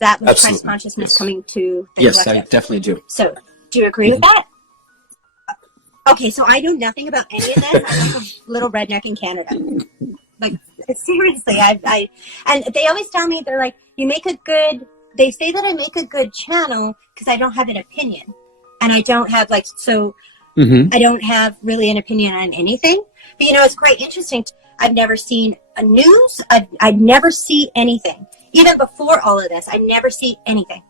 That was Absolutely. Christ consciousness coming to the Yes, collective. I definitely do. So, do you agree with that? Okay, so I know nothing about any of this. I'm like a little redneck in Canada. Like, seriously, and they always tell me, they're like, they say that I make a good channel because I don't have an opinion. And I don't have, I don't have really an opinion on anything. But, it's quite interesting. I've never seen a news. I'd never see anything. Even before all of this, I never see anything.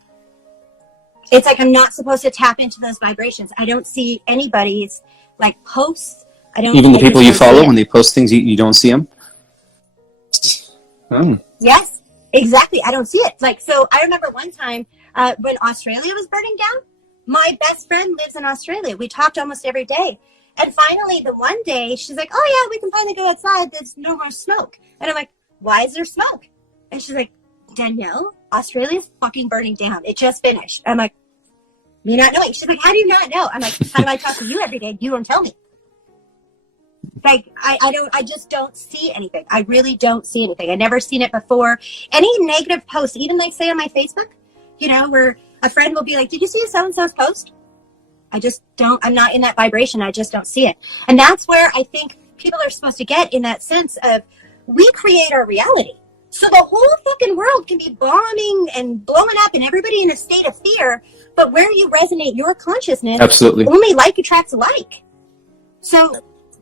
It's like I'm not supposed to tap into those vibrations. I don't see anybody's posts. Even the people you follow, when they post things, you don't see them? Oh. Yes, exactly. I don't see it. So I remember one time when Australia was burning down, my best friend lives in Australia. We talked almost every day. And finally, the one day, she's like, oh yeah, we can finally go outside. There's no more smoke. And I'm like, why is there smoke? And she's like, Danielle, Australia's fucking burning down. It just finished. I'm like, me not knowing. She's like, how do you not know? I'm like, how do I talk to you every day? You don't tell me. I just don't see anything. I really don't see anything. I've never seen it before. Any negative posts, even say on my Facebook, where a friend will be like, did you see so-and-so's post? I just don't, I'm not in that vibration. I just don't see it. And that's where I think people are supposed to get in that sense of we create our reality. So the whole fucking world can be bombing and blowing up and everybody in a state of fear, but where you resonate your consciousness, absolutely, only like attracts like. So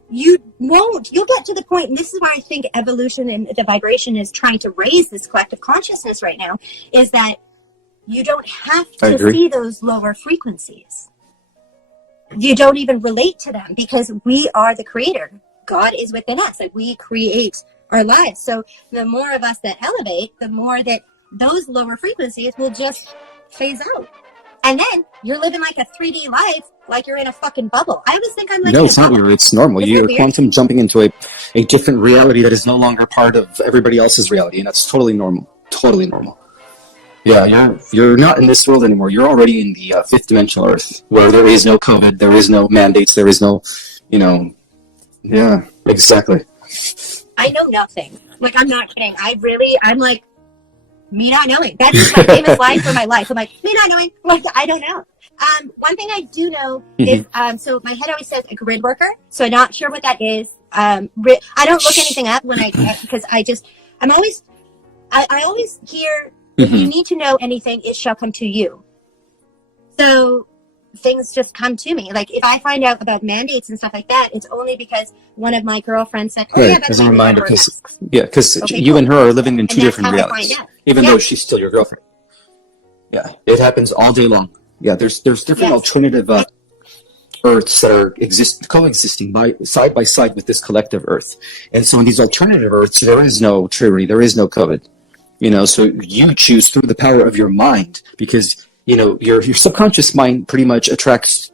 you'll get to the point, and this is where I think evolution and the vibration is trying to raise this collective consciousness right now, is that you don't have to see those lower frequencies. You don't even relate to them because we are the creator. God is within us. We create our lives. So the more of us that elevate, the more that those lower frequencies will just phase out. And then you're living like a 3D life, like you're in a fucking bubble. I always think I'm like... No, it's not weird. It's normal. You're quantum jumping into a different reality that is no longer part of everybody else's reality, and that's totally normal. Totally normal. Yeah, you're not in this world anymore. You're already in the fifth dimensional Earth, where there is no COVID, there is no mandates, there is no, Yeah, exactly. I know nothing. I'm not kidding. I'm like, me not knowing. That's my famous line for my life. I'm like, me not knowing. I don't know. One thing I do know is, so my head always says a grid worker. So I'm not sure what that is. I don't look anything up because I always hear, if you need to know anything, it shall come to you. So things just come to me. If I find out about mandates and stuff like that, it's only because one of my girlfriends said, oh yeah, that's as a reminder, because okay, you cool. and her are living in two different realities, even though Yeah. she's still your girlfriend. Yeah, it happens all day long. Yeah, there's different alternative Earths that are coexisting side by side with this collective Earth. And so in these alternative Earths, there is no tyranny, there is no COVID. So you choose through the power of your mind, because your subconscious mind pretty much attracts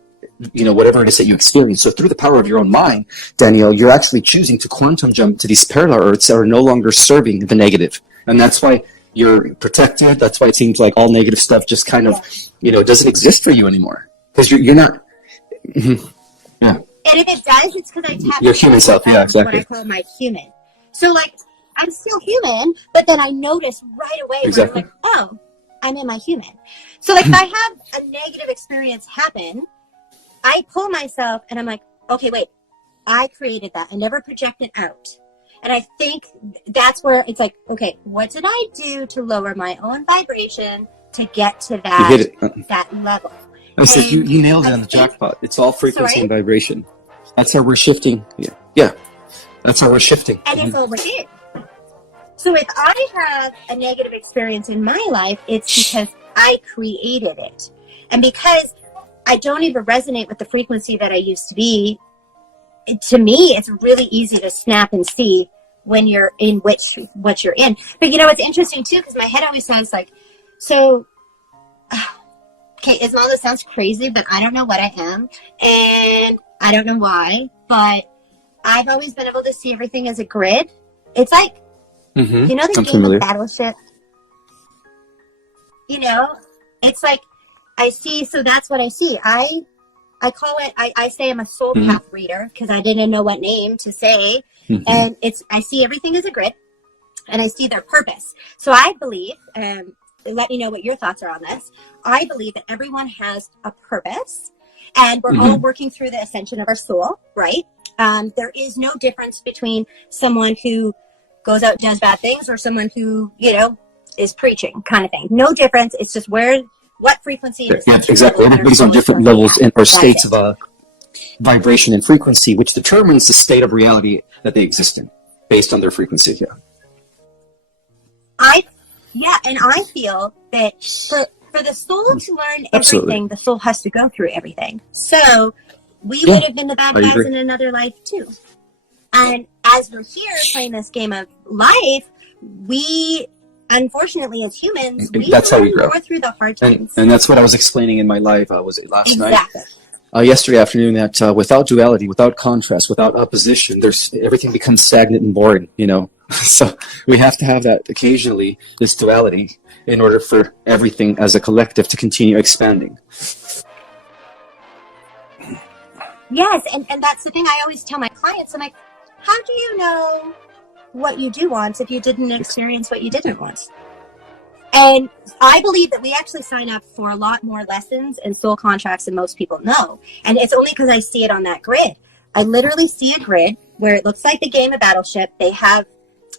whatever it is that you experience. So through the power of your own mind, Danielle, you're actually choosing to quantum jump to these parallel Earths that are no longer serving the negative. And that's why you're protected. That's why it seems like all negative stuff just kind of doesn't exist for you anymore, because you're not. Yeah. And if it does, it's because I tap your human self. Yeah, exactly. What I call my human. So I'm still human, but then I notice right away when I'm like, oh, I'm in my human. So if I have a negative experience happen, I pull myself and I'm like, okay, wait, I created that. I never projected out. And I think that's where it's like, okay, what did I do to lower my own vibration to get to that level? So you nailed it on the jackpot. It's all frequency and vibration. That's how we're shifting. Yeah. That's how we're shifting. And it's all within. So if I have a negative experience in my life, it's because I created it. And because I don't even resonate with the frequency that I used to be, to me, it's really easy to snap and see when you're in what you're in. But it's interesting too, because my head always sounds like, so, okay, Ismael, this sounds crazy, but I don't know what I am. And I don't know why, but I've always been able to see everything as a grid. It's like, the I'm game familiar. of Battleship? It's like, I see, so that's what I see. I call it, I say I'm a soul path reader, because I didn't know what name to say. And I see everything as a grid, and I see their purpose. So I believe, let me know what your thoughts are on this. I believe that everyone has a purpose, and we're all working through the ascension of our soul, right? There is no difference between someone who goes out and does bad things or someone who, is preaching kind of thing. No difference. It's just what frequency it is. Yeah, exactly. Everybody's on different levels or states of vibration and frequency, which determines the state of reality that they exist in based on their frequency. And I feel that for the soul to learn everything, the soul has to go through everything. So we would have been the bad guys in another life too. And as we're here playing this game of life, we, unfortunately, as humans, that's how we grow. More through the hard times. And that's what I was explaining in my live, was it last night? Exactly. Yesterday afternoon, that without duality, without contrast, without opposition, everything becomes stagnant and boring, So we have to have that occasionally, this duality, in order for everything as a collective to continue expanding. Yes, and that's the thing I always tell my clients. I'm like, how do you know what you do want if you didn't experience what you didn't want? And I believe that we actually sign up for a lot more lessons and soul contracts than most people know. And it's only because I see it on that grid. I literally see a grid where it looks like the game of Battleship.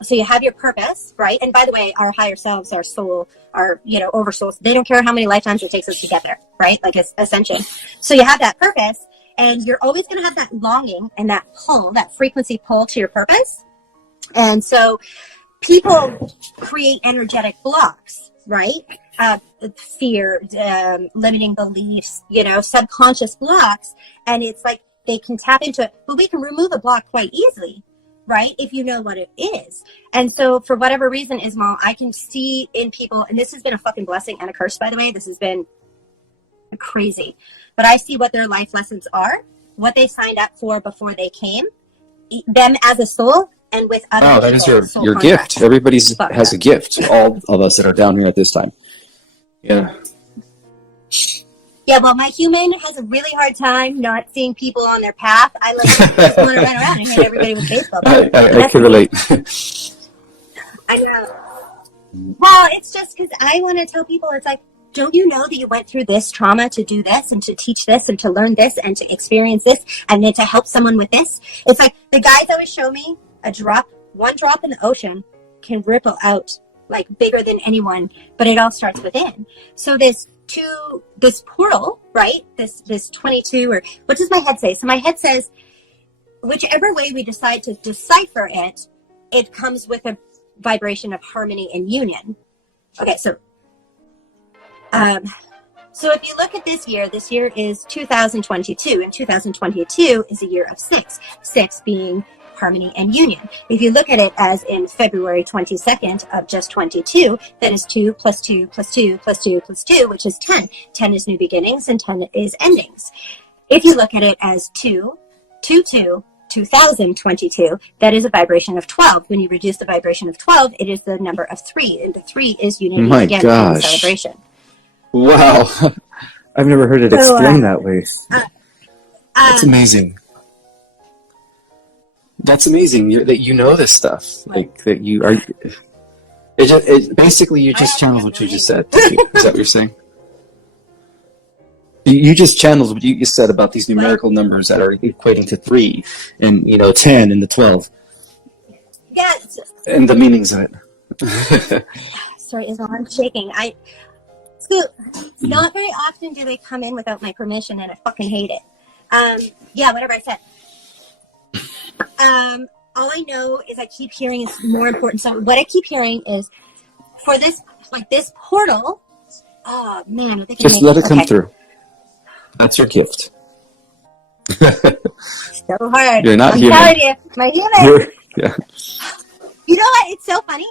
So you have your purpose, right? And by the way, our higher selves, our soul, our, oversouls, they don't care how many lifetimes it takes us to get there, right? Like it's ascension. So you have that purpose, and you're always going to have that longing and that pull, that frequency pull to your purpose. And so people create energetic blocks, right? Fear, limiting beliefs, subconscious blocks. And it's like they can tap into it, but we can remove a block quite easily, right? If you know what it is. And so for whatever reason, Ismael, I can see in people, and this has been a fucking blessing and a curse, by the way. This has been crazy. But I see what their life lessons are, what they signed up for before they came, them as a soul, and with other people. That is your gift. Everybody has a gift. All of us that are down here at this time. Yeah. Yeah, well, my human has a really hard time not seeing people on their path. I just want to run around and hit everybody with baseball. I can relate. I know. Well, it's just because I want to tell people, it's like, don't you know that you went through this trauma to do this and to teach this and to learn this and to experience this and then to help someone with this? It's like the guys always show me one drop in the ocean can ripple out like bigger than anyone, but it all starts within. So this portal, right? This 22, or what does my head say? So my head says, whichever way we decide to decipher it, it comes with a vibration of harmony and union. Okay, so if you look at this year is 2022, and 2022 is a year of 6 being harmony and union. If you look at it as in February 22nd of just 22, that is 2 plus 2 plus 2 plus 2 plus 2, which is 10. 10 is new beginnings and 10 is endings. If you look at it as 2022, that is a vibration of 12. When you reduce the vibration of 12, it is the number of 3, and the 3 is unity again and celebration. Wow. I've never heard it explained that way. That's amazing. That's amazing that you know this stuff. Like that you are. Basically, you just channeled what you just said. Is that what you're saying? You just channeled what you said about these numerical numbers that are equating to 3 and 10 and the 12. Yes. And the meanings of it. Sorry, Ismael, I'm shaking. So not very often do they come in without my permission, and I fucking hate it. Whatever I said. All I know is I keep hearing is more important. So what I keep hearing is for this portal. Oh man, I think just let it come through. That's your gift. So hard. You're not I'm human. telling you, my human. Yeah. You know what? It's so funny.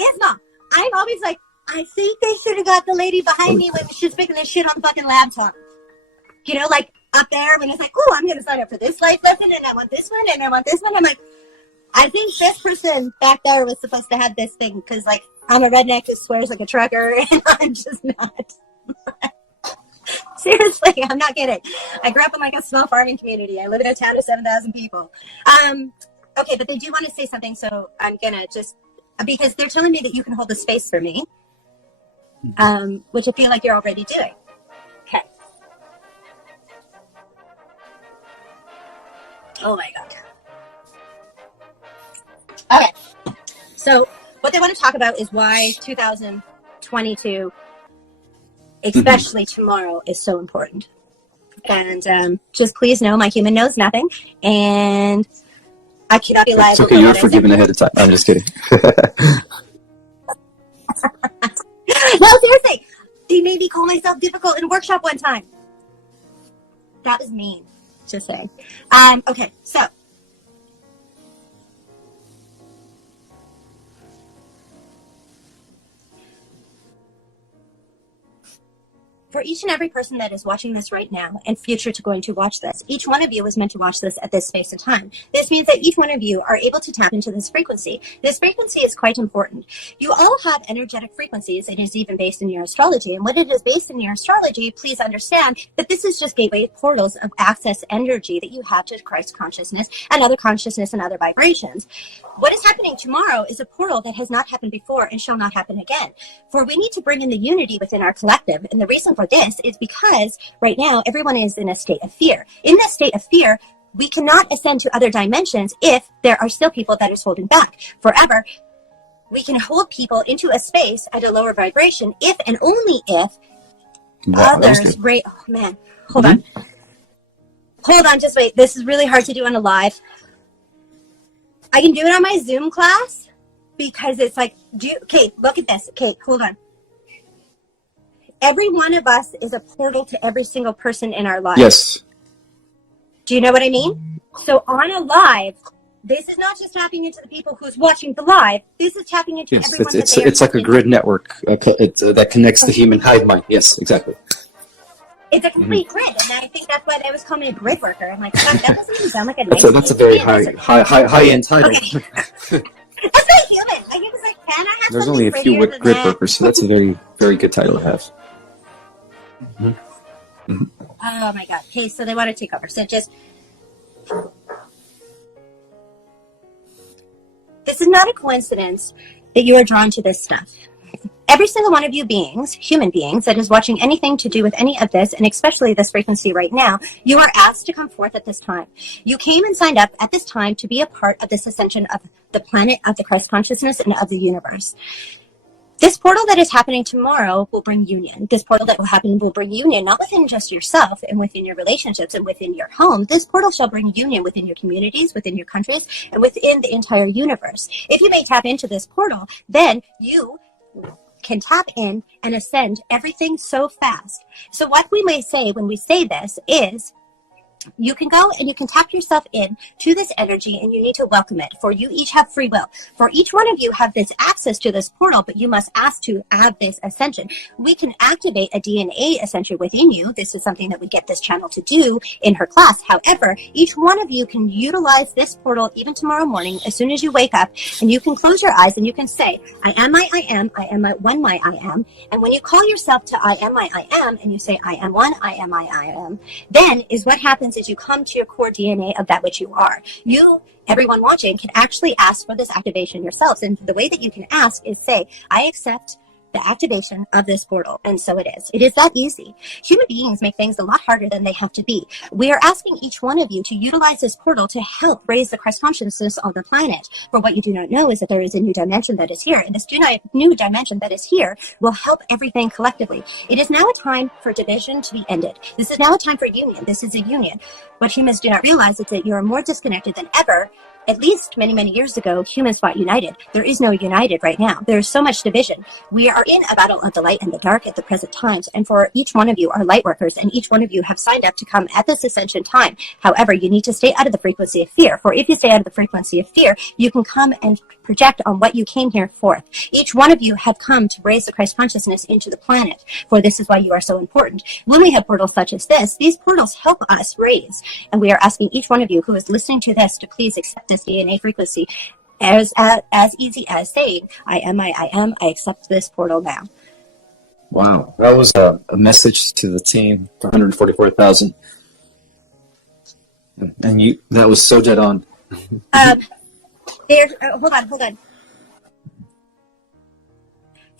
Ismael, I'm always like, I think they should have got the lady behind me when she's picking this shit on the fucking laptop. Like up there when it's like, oh, I'm going to sign up for this life lesson, and I want this one, and I want this one. I'm like, I think this person back there was supposed to have this thing, because, like, I'm a redneck who swears like a trucker, and I'm just not. Seriously, I'm not kidding. I grew up in, like, a small farming community. I live in a town of 7,000 people. Okay, but they do want to say something, so I'm going to just, because they're telling me that you can hold the space for me. which I feel like you're already doing. Okay. Oh my God. Okay. So what they want to talk about is why 2022, especially tomorrow, is so important. And just please know my human knows nothing, and I cannot be liable. It's okay, you're forgiven ahead of time. I'm just kidding. No, seriously. They made me call myself difficult in a workshop one time. That was mean to say. Okay, so for each and every person that is watching this right now and future to going to watch this, each one of you was meant to watch this at this space and time. This means that each one of you are able to tap into this frequency. This frequency is quite important. You all have energetic frequencies. It is even based in your astrology. And when it is based in your astrology, please understand that this is just gateway portals of access energy that you have to Christ consciousness and other consciousness and other vibrations. What is happening tomorrow is a portal that has not happened before and shall not happen again. For we need to bring in the unity within our collective. And the reason for this is because right now everyone is in a state of fear. In this state of fear, we cannot ascend to other dimensions if there are still people that is holding back. Forever, we can hold people into a space at a lower vibration if and only if others rate. Oh man, hold on. Hold on, just wait. This is really hard to do on a live. I can do it on my Zoom class because it's like, okay, look at this. Okay, hold on. Every one of us is a portal to every single person in our lives. Yes. Do you know what I mean? So on a live, this is not just tapping into the people who's watching the live. This is tapping into everyone. It's like a grid network that connects the human hive mind. Yes, exactly. It's a complete grid, and I think that's why they was calling me a grid worker. I'm like, that doesn't even sound like a nice. That's a very high end title. Okay. That's very human. I think it's like, can I have? There's only a few grid workers, so that's a very, very good title to have. Oh my God. Okay, so they want to take over. So just, this is not a coincidence that you are drawn to this stuff. Every single one of you beings, human beings, that is watching anything to do with any of this, and especially this frequency right now, you are asked to come forth at this time. You came and signed up at this time to be a part of this ascension of the planet, of the Christ consciousness, and of the universe. This portal that is happening tomorrow will bring union. This portal that will happen will bring union, not within just yourself and within your relationships and within your home. This portal shall bring union within your communities, within your countries, and within the entire universe. If you may tap into this portal, then you can tap in and ascend everything so fast. So what we may say when we say this is, you can go and you can tap yourself in to this energy, and you need to welcome it, for you each have free will. For each one of you have this access to this portal, but you must ask to have this ascension. We can activate a DNA ascension within you. This is something that we get this channel to do in her class. However, each one of you can utilize this portal even tomorrow morning as soon as you wake up, and you can close your eyes and you can say, I am my I am one my I am. And when you call yourself to I am my I am, and you say I am one, I am my I am, then is what happens is you come to your core DNA of that which you are. You, everyone watching, can actually ask for this activation yourselves. And the way that you can ask is say, I accept the activation of this portal. And so it is. It is that easy. Human beings make things a lot harder than they have to be. We are asking each one of you to utilize this portal to help raise the Christ consciousness on the planet. For what you do not know is that there is a new dimension that is here. And this new dimension that is here will help everything collectively. It is now a time for division to be ended. This is now a time for union. This is a union. What humans do not realize is that you are more disconnected than ever. At least many, many years ago, humans fought united. There is no united right now. There is so much division. We are in a battle of the light and the dark at the present times. And for each one of you are light workers, and each one of you have signed up to come at this ascension time. However, you need to stay out of the frequency of fear. For if you stay out of the frequency of fear, you can come and project on what you came here for. Each one of you have come to raise the Christ consciousness into the planet. For this is why you are so important. When we have portals such as this, these portals help us raise. And we are asking each one of you who is listening to this to please accept this DNA frequency as easy as saying, I am I am, I accept this portal now. Wow, that was a message to the team, 144,000. And that was so dead on. Hold on.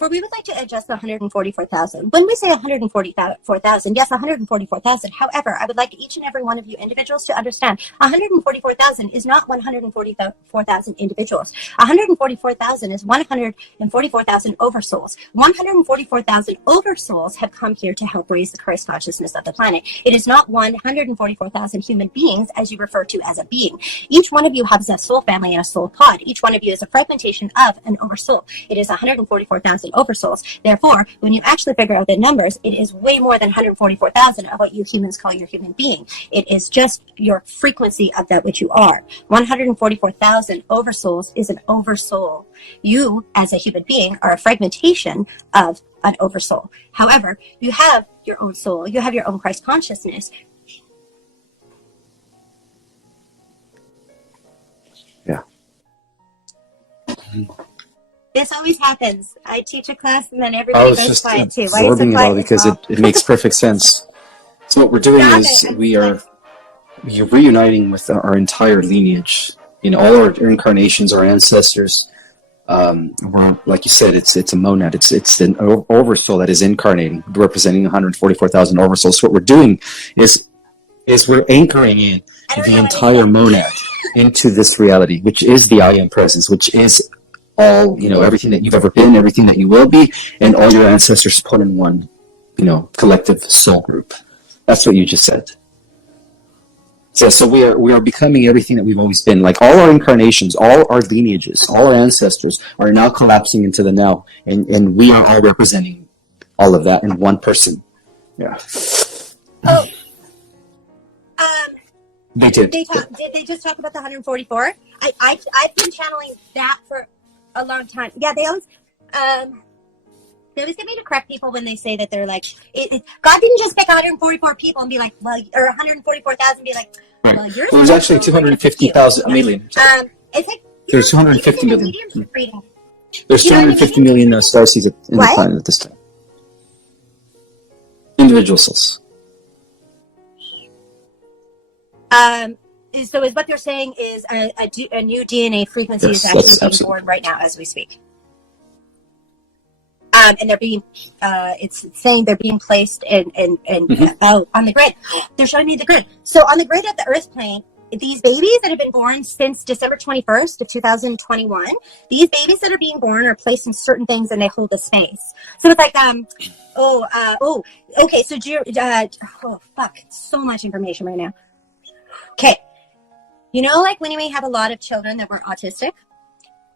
for we would like to adjust the 144,000. When we say 144,000, yes, 144,000. However, I would like each and every one of you individuals to understand 144,000 is not 144,000 individuals. 144,000 is 144,000 oversouls. 144,000 oversouls have come here to help raise the Christ consciousness of the planet. It is not 144,000 human beings as you refer to as a being. Each one of you has a soul family and a soul pod. Each one of you is a fragmentation of an oversoul. It is 144,000 oversouls. Therefore, when you actually figure out the numbers, it is way more than 144,000 of what you humans call your human being. It is just your frequency of that which you are. 144,000 oversouls is an oversoul. You, as a human being, are a fragmentation of an oversoul. However, you have your own soul. You have your own Christ consciousness. Yeah. This always happens. I teach a class and then everybody goes quiet too. Why are you so absorbing it quiet all because as well? it makes perfect sense. So what we're doing is we're reuniting with our entire lineage. All our incarnations, our ancestors. We're, like you said, it's a monad. It's an oversoul that is incarnating, representing 144,000 oversouls. So what we're doing is we're anchoring in the entire monad into this reality, which is the I am presence, which is all, everything that you've ever been, everything that you will be, and all your ancestors put in one, collective soul group. That's what you just said. So we are becoming everything that we've always been. Like all our incarnations, all our lineages, all our ancestors are now collapsing into the now, and we are all representing all of that in one person. Yeah. Oh. They did. Did they just talk about the 144? I've been channeling that for a long time. Yeah, they always get me to correct people when they say that they're like, God didn't just pick 144 people and be like, well, or 144,000 and be like, well, you're. Well, there's actually 250,000 million. It's like there's 250 million. Reading. There's 250 million starseeds in the planet at this time. Individual souls. So is what they're saying is a new DNA frequency is actually being born right now as we speak. And they're being, it's saying they're being placed in on the grid. They're showing me the grid. So on the grid of the Earth plane, these babies that have been born since December 21st of 2021, these babies that are being born are placed in certain things and they hold a space. So it's like, okay. So, so much information right now. Okay. Like when we have a lot of children that were autistic,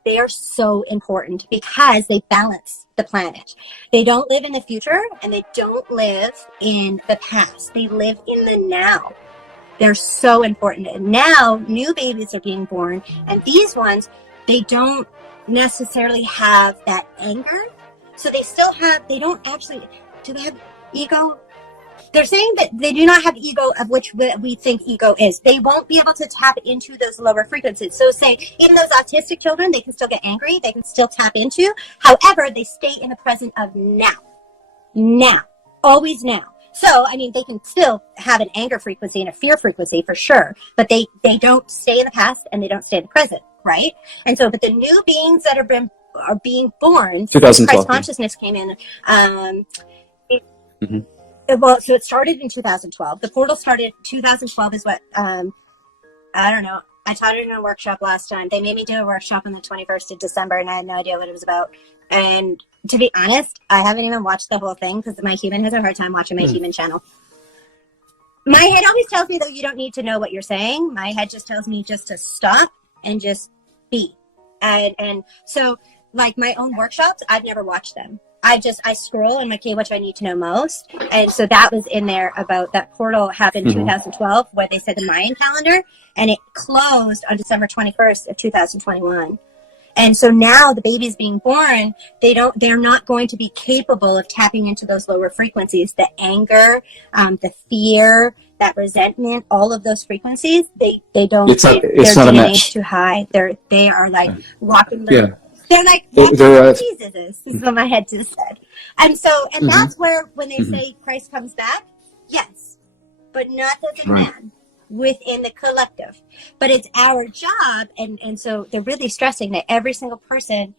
they are so important because they balance the planet. They don't live in the future and they don't live in the past. They live in the now. They They're so important. And now new babies are being born, and these ones, they don't necessarily have that anger. So they still have, they don't actually, do they have ego? They're saying that they do not have ego of which we think ego is. They won't be able to tap into those lower frequencies. So say, in those autistic children, they can still get angry. They can still tap into. However, they stay in the present of now. Now. Always now. So, I mean, they can still have an anger frequency and a fear frequency for sure, but they don't stay in the past and they don't stay in the present, right? And so, but the new beings that are being born, since Christ consciousness came in, well, so it started in 2012. The portal started 2012 is what, I don't know. I taught it in a workshop last time. They made me do a workshop on the 21st of December, and I had no idea what it was about. And to be honest, I haven't even watched the whole thing because my human has a hard time watching my human channel. My head always tells me, though, you don't need to know what you're saying. My head just tells me just to stop and just be. And so, like my own workshops, I've never watched them. I scroll and I'm like, okay, what do I need to know most? And so that was in there about that portal happened in 2012 where they said the Mayan calendar, and it closed on December 21st of 2021. And so now the babies being born, they're not going to be capable of tapping into those lower frequencies, the anger, the fear, that resentment, all of those frequencies, they don't, it's their not a DNA match. is too high. They are like walking the, yeah. They're like, Jesus is what my head just said. And so, and that's where, when they say Christ comes back, yes, but not as a man within the collective. But it's our job, and so they're really stressing that every single person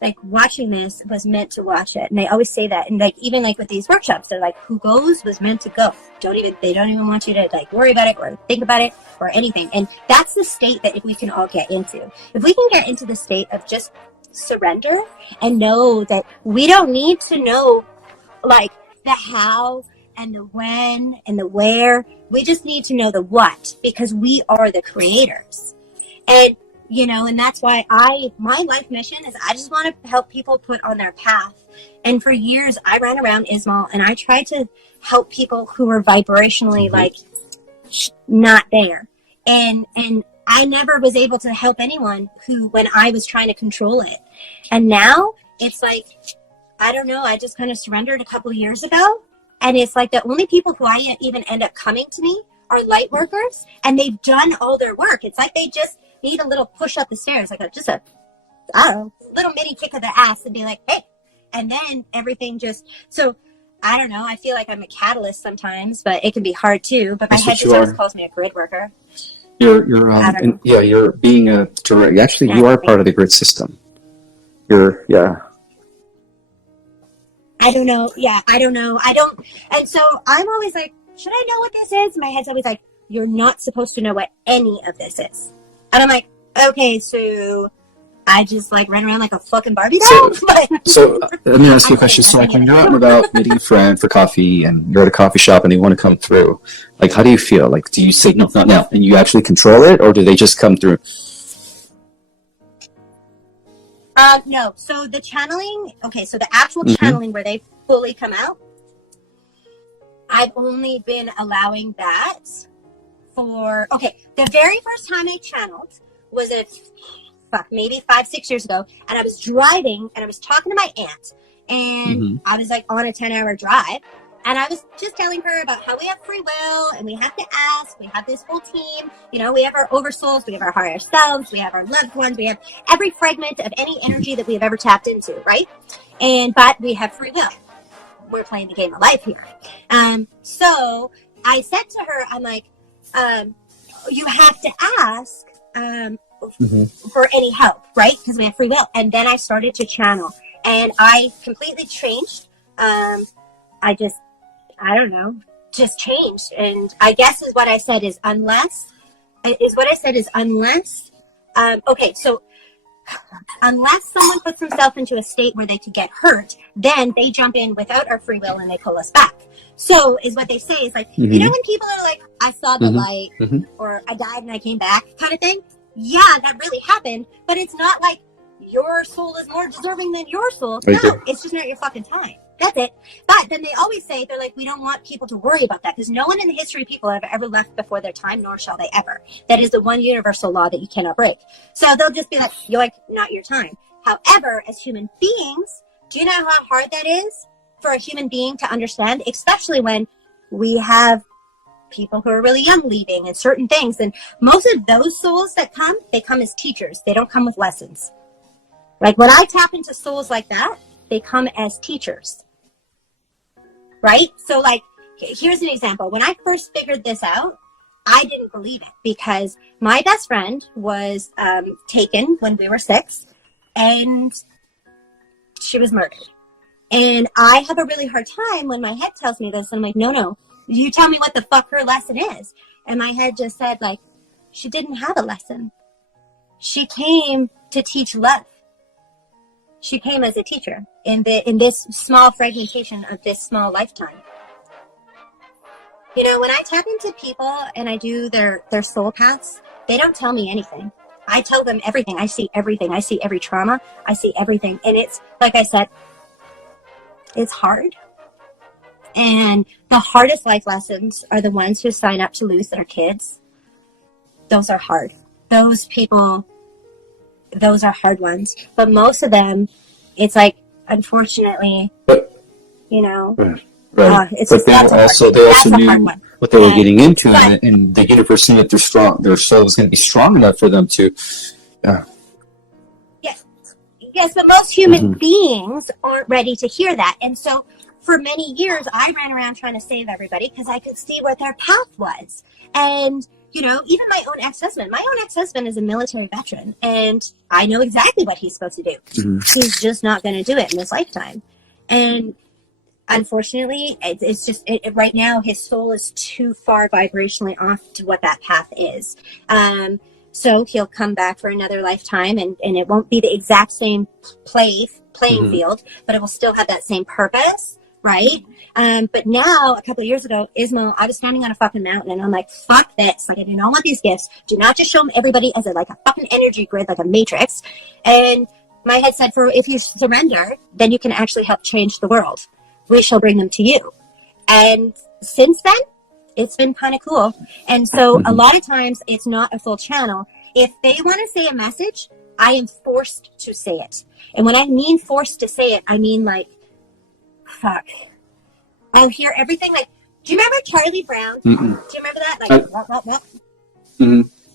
like watching this was meant to watch it. And they always say that. And like, even like with these workshops, they're like, who goes was meant to go. They don't even want you to like worry about it or think about it or anything. And that's the state that if we can all get into. If we can get into the state of just surrender and know that we don't need to know like the how and the when and the where. We just need to know the what, because we are the creators. And you know, and that's why my life mission is I just want to help people put on their path. And for years I ran around Ismael and I tried to help people who were vibrationally like not there. And I never was able to help anyone who, when I was trying to control it. And now it's like, I don't know, I just kind of surrendered a couple of years ago. And it's like the only people who I even end up coming to me are light workers, and they've done all their work. It's like they just need a little push up the stairs, like just a, I don't know, little mini kick of the ass and be like, hey, and then everything just, so I don't know, I feel like I'm a catalyst sometimes, but it can be hard too. But my head just always calls me a grid worker. You're being a direct, actually you are part of the grid system. I don't know. Yeah, I don't know. And so I'm always like, should I know what this is? My head's always like, you're not supposed to know what any of this is. And I'm like, okay, so I just like run around like a fucking Barbie doll? So let me ask you a question. So like when you're out and about meeting a friend for coffee and you're at a coffee shop and they want to come through, like how do you feel? Like do you say no, not now, and you actually control it, or do they just come through? No. So the channeling, okay, so the actual channeling where they fully come out, I've only been allowing that for, okay, the very first time I channeled was maybe 5-6 years ago, and I was driving and I was talking to my aunt, and I was like on a 10-hour drive, and I was just telling her about how we have free will and we have to ask, we have this whole team, you know, we have our oversouls, we have our higher selves, we have our loved ones, we have every fragment of any energy that we have ever tapped into, right? But we have free will. We're playing the game of life here. So I said to her, I'm like, you have to ask for any help, right? Because we have free will. And then I started to channel, and I completely changed. I don't know, just changed. And I guess is what I said is unless, okay, so unless someone puts themselves into a state where they could get hurt, then they jump in without our free will and they pull us back. So is what they say is like, you know, when people are like, I saw the light or I died and I came back kind of thing. Yeah, that really happened, but it's not like your soul is more deserving than your soul. No, it's just not your fucking time. That's it. But then they always say, they're like, we don't want people to worry about that because no one in the history of people have ever left before their time, nor shall they ever. That is the one universal law that you cannot break. So they'll just be like, you're like, not your time. However, as human beings, do you know how hard that is for a human being to understand, especially when we have people who are really young leaving and certain things. And most of those souls that come, they come as teachers. They don't come with lessons. Like when I tap into souls like that, they come as teachers. Right? So like, here's an example. When I first figured this out, I didn't believe it because my best friend was taken when we were 6 and she was murdered. And I have a really hard time when my head tells me this. I'm like, no, you tell me what the fuck her lesson is. And my head just said like, she didn't have a lesson. She came to teach love. She came as a teacher in this small fragmentation of this small lifetime. You know, when I tap into people and I do their soul paths, they don't tell me anything. I tell them everything. I see everything. I see every trauma. I see everything. And it's, like I said, it's hard. And the hardest life lessons are the ones who sign up to lose their kids. Those are hard. Those people, those are hard ones. But most of them, it's like, unfortunately, you know, right. It's But just, they also knew what they were getting into, and the universe knew that they're strong. Their soul was going to be strong enough for them to. Yes, but most human beings aren't ready to hear that, and so for many years I ran around trying to save everybody because I could see what their path was, and you know, even my own ex-husband is a military veteran, and I know exactly what he's supposed to do. He's just not going to do it in his lifetime. And unfortunately, it's just right now his soul is too far vibrationally off to what that path is. So he'll come back for another lifetime, and it won't be the exact same playing field, but it will still have that same purpose, right? But now, a couple of years ago, Ismael, I was standing on a fucking mountain, and I'm like, fuck this. Like, I do not want these gifts. Do not just show everybody as a fucking energy grid, like a matrix. And my head said, if you surrender, then you can actually help change the world. We shall bring them to you. And since then, it's been kind of cool. And so a lot of times it's not a full channel. If they want to say a message, I am forced to say it. And when I mean forced to say it, I mean like, fuck. I'll hear everything like, do you remember Charlie Brown? Do you remember that? Like, what?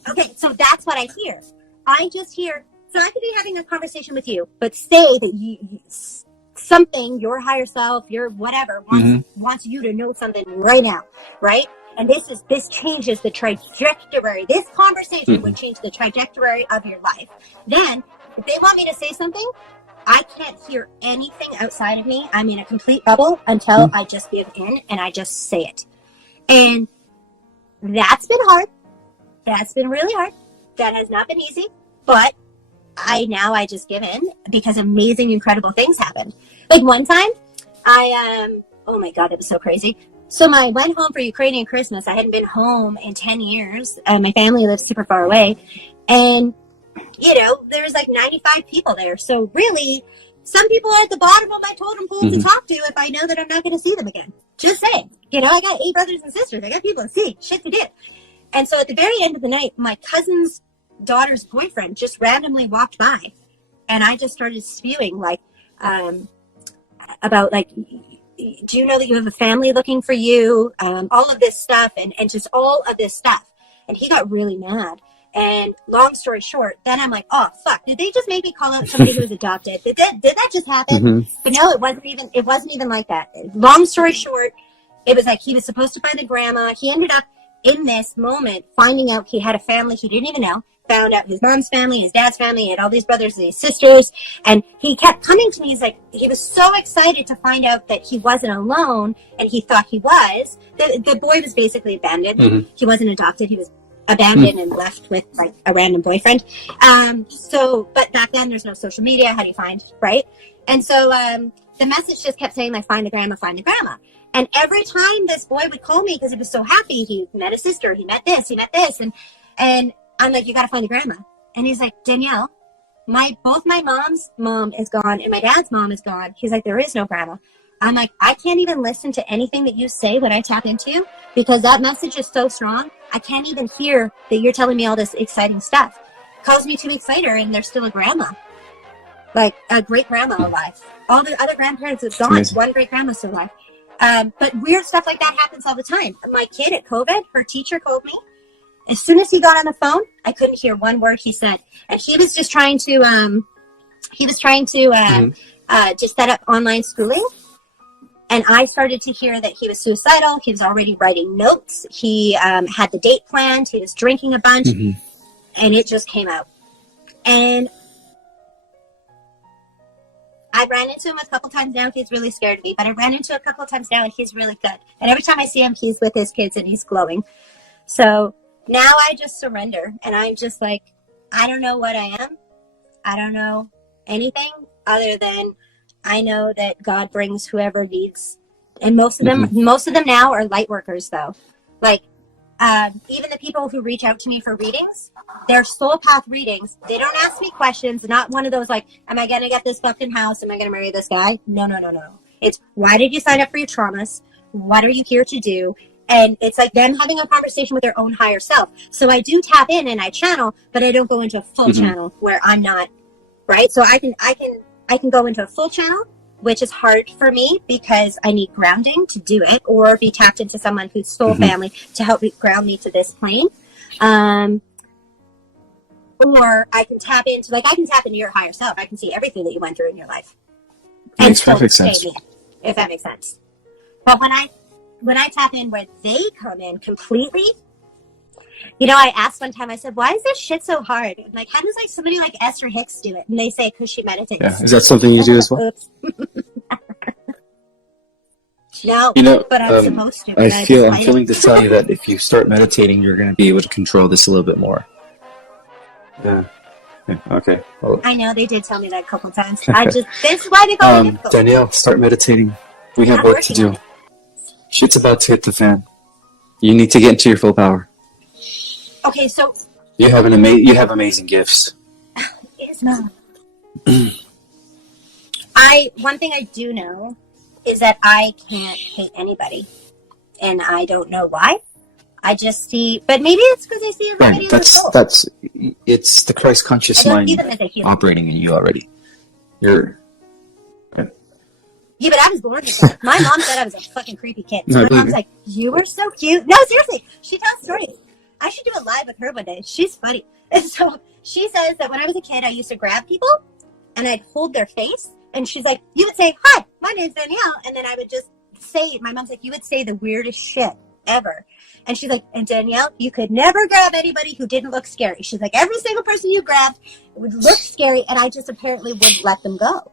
Okay, so that's what I hear. I just hear, so I could be having a conversation with you, but say that you something, your higher self, your whatever, wants you to know something right now, right? And this changes the trajectory. This conversation would change the trajectory of your life. Then, if they want me to say something, I can't hear anything outside of me. I'm in a complete bubble until I just give in and I just say it. And that's been hard. That's been really hard. That has not been easy. But I just give in because amazing, incredible things happened. Like one time, oh my God, it was so crazy. So I went home for Ukrainian Christmas. I hadn't been home in 10 years. My family lives super far away. And, you know, there was like 95 people there. So really, some people are at the bottom of my totem pole to talk to if I know that I'm not going to see them again. Just saying. You know, I got 8 brothers and sisters. I got people to see. Shit to do. And so at the very end of the night, my cousin's daughter's boyfriend just randomly walked by. And I just started spewing like, about like, do you know that you have a family looking for you? All of this stuff and just all of this stuff. And he got really mad. And long story short, then I'm like, oh fuck, did they just make me call out somebody who was adopted? Did that just happen? But no, it wasn't even like that. Long story short, it was like he was supposed to find the grandma. He ended up in this moment finding out he had a family he didn't even know. Found out his mom's family, his dad's family, he had all these brothers and these sisters, and he kept coming to me. He's like, he was so excited to find out that he wasn't alone, and he thought he was. The boy was basically abandoned. He wasn't adopted. He was abandoned and left with like a random boyfriend. But back then there's no social media. How do you find, right? And so the message just kept saying like, find the grandma, find the grandma. And every time this boy would call me because he was so happy, he met a sister, he met this, and I'm like, you gotta find the grandma. And he's like, Danielle, both my mom's mom is gone and my dad's mom is gone. He's like, there is no grandma. I'm like, I can't even listen to anything that you say when I tap into you because that message is so strong. I can't even hear that you're telling me all this exciting stuff. Calls me 2 weeks later and there's still a grandma. Like a great grandma alive. All the other grandparents have gone. One great grandma's still alive. But weird stuff like that happens all the time. My kid at COVID, her teacher called me. As soon as he got on the phone, I couldn't hear one word he said. And he was just trying to, just set up online schooling. And I started to hear that he was suicidal. He was already writing notes. He had the date planned. He was drinking a bunch. And it just came out. And I ran into him a couple times now. He's really scared of me. But I ran into him a couple times now, and he's really good. And every time I see him, he's with his kids, and he's glowing. So now I just surrender. And I'm just like, I don't know what I am. I don't know anything other than I know that God brings whoever needs. And most of them now are light workers, though. Like, even the people who reach out to me for readings, they're soul path readings. They don't ask me questions. Not one of those like, am I going to get this fucking house? Am I going to marry this guy? No. It's, why did you sign up for your traumas? What are you here to do? And it's like them having a conversation with their own higher self. So I do tap in and I channel, but I don't go into a full channel where I'm not, right? So I can go into a full channel, which is hard for me because I need grounding to do it, or be tapped into someone who's soul family to help me ground me to this plane. Or I can tap into your higher self. I can see everything that you went through in your life. Makes perfect sense. If that makes sense. But when I tap in where they come in completely, You know, I asked one time, I said, why is this shit so hard? I'm like, how does like somebody like Esther Hicks do it? And they say, because she meditates. Yeah. Is that something you do as well? Oops. No, You know, but I'm supposed to. I'm feeling to tell you that if you start meditating, you're going to be able to control this a little bit more. Yeah. Okay. Well, I know they did tell me that a couple times. This is why they call me Danielle, start meditating. We have work to do. Shit's about to hit the fan. You need to get into your full power. Okay, so you have amazing gifts. Ismael. One thing I do know is that I can't hate anybody, and I don't know why. I just see, but maybe it's because I see everybody as a soul. It's the Christ conscious mind operating in you already. Yeah, but I was born with that. My mom said I was a fucking creepy kid. So my mom's like, you were so cute. No, seriously. She tells stories. I should do a live with her one day. She's funny. And so she says that when I was a kid, I used to grab people and I'd hold their face. And she's like, you would say, hi, my name's Danielle. And then I would just say, my mom's like, you would say the weirdest shit ever. And she's like, and Danielle, you could never grab anybody who didn't look scary. She's like, every single person you grabbed would look scary. And I just apparently wouldn't let them go.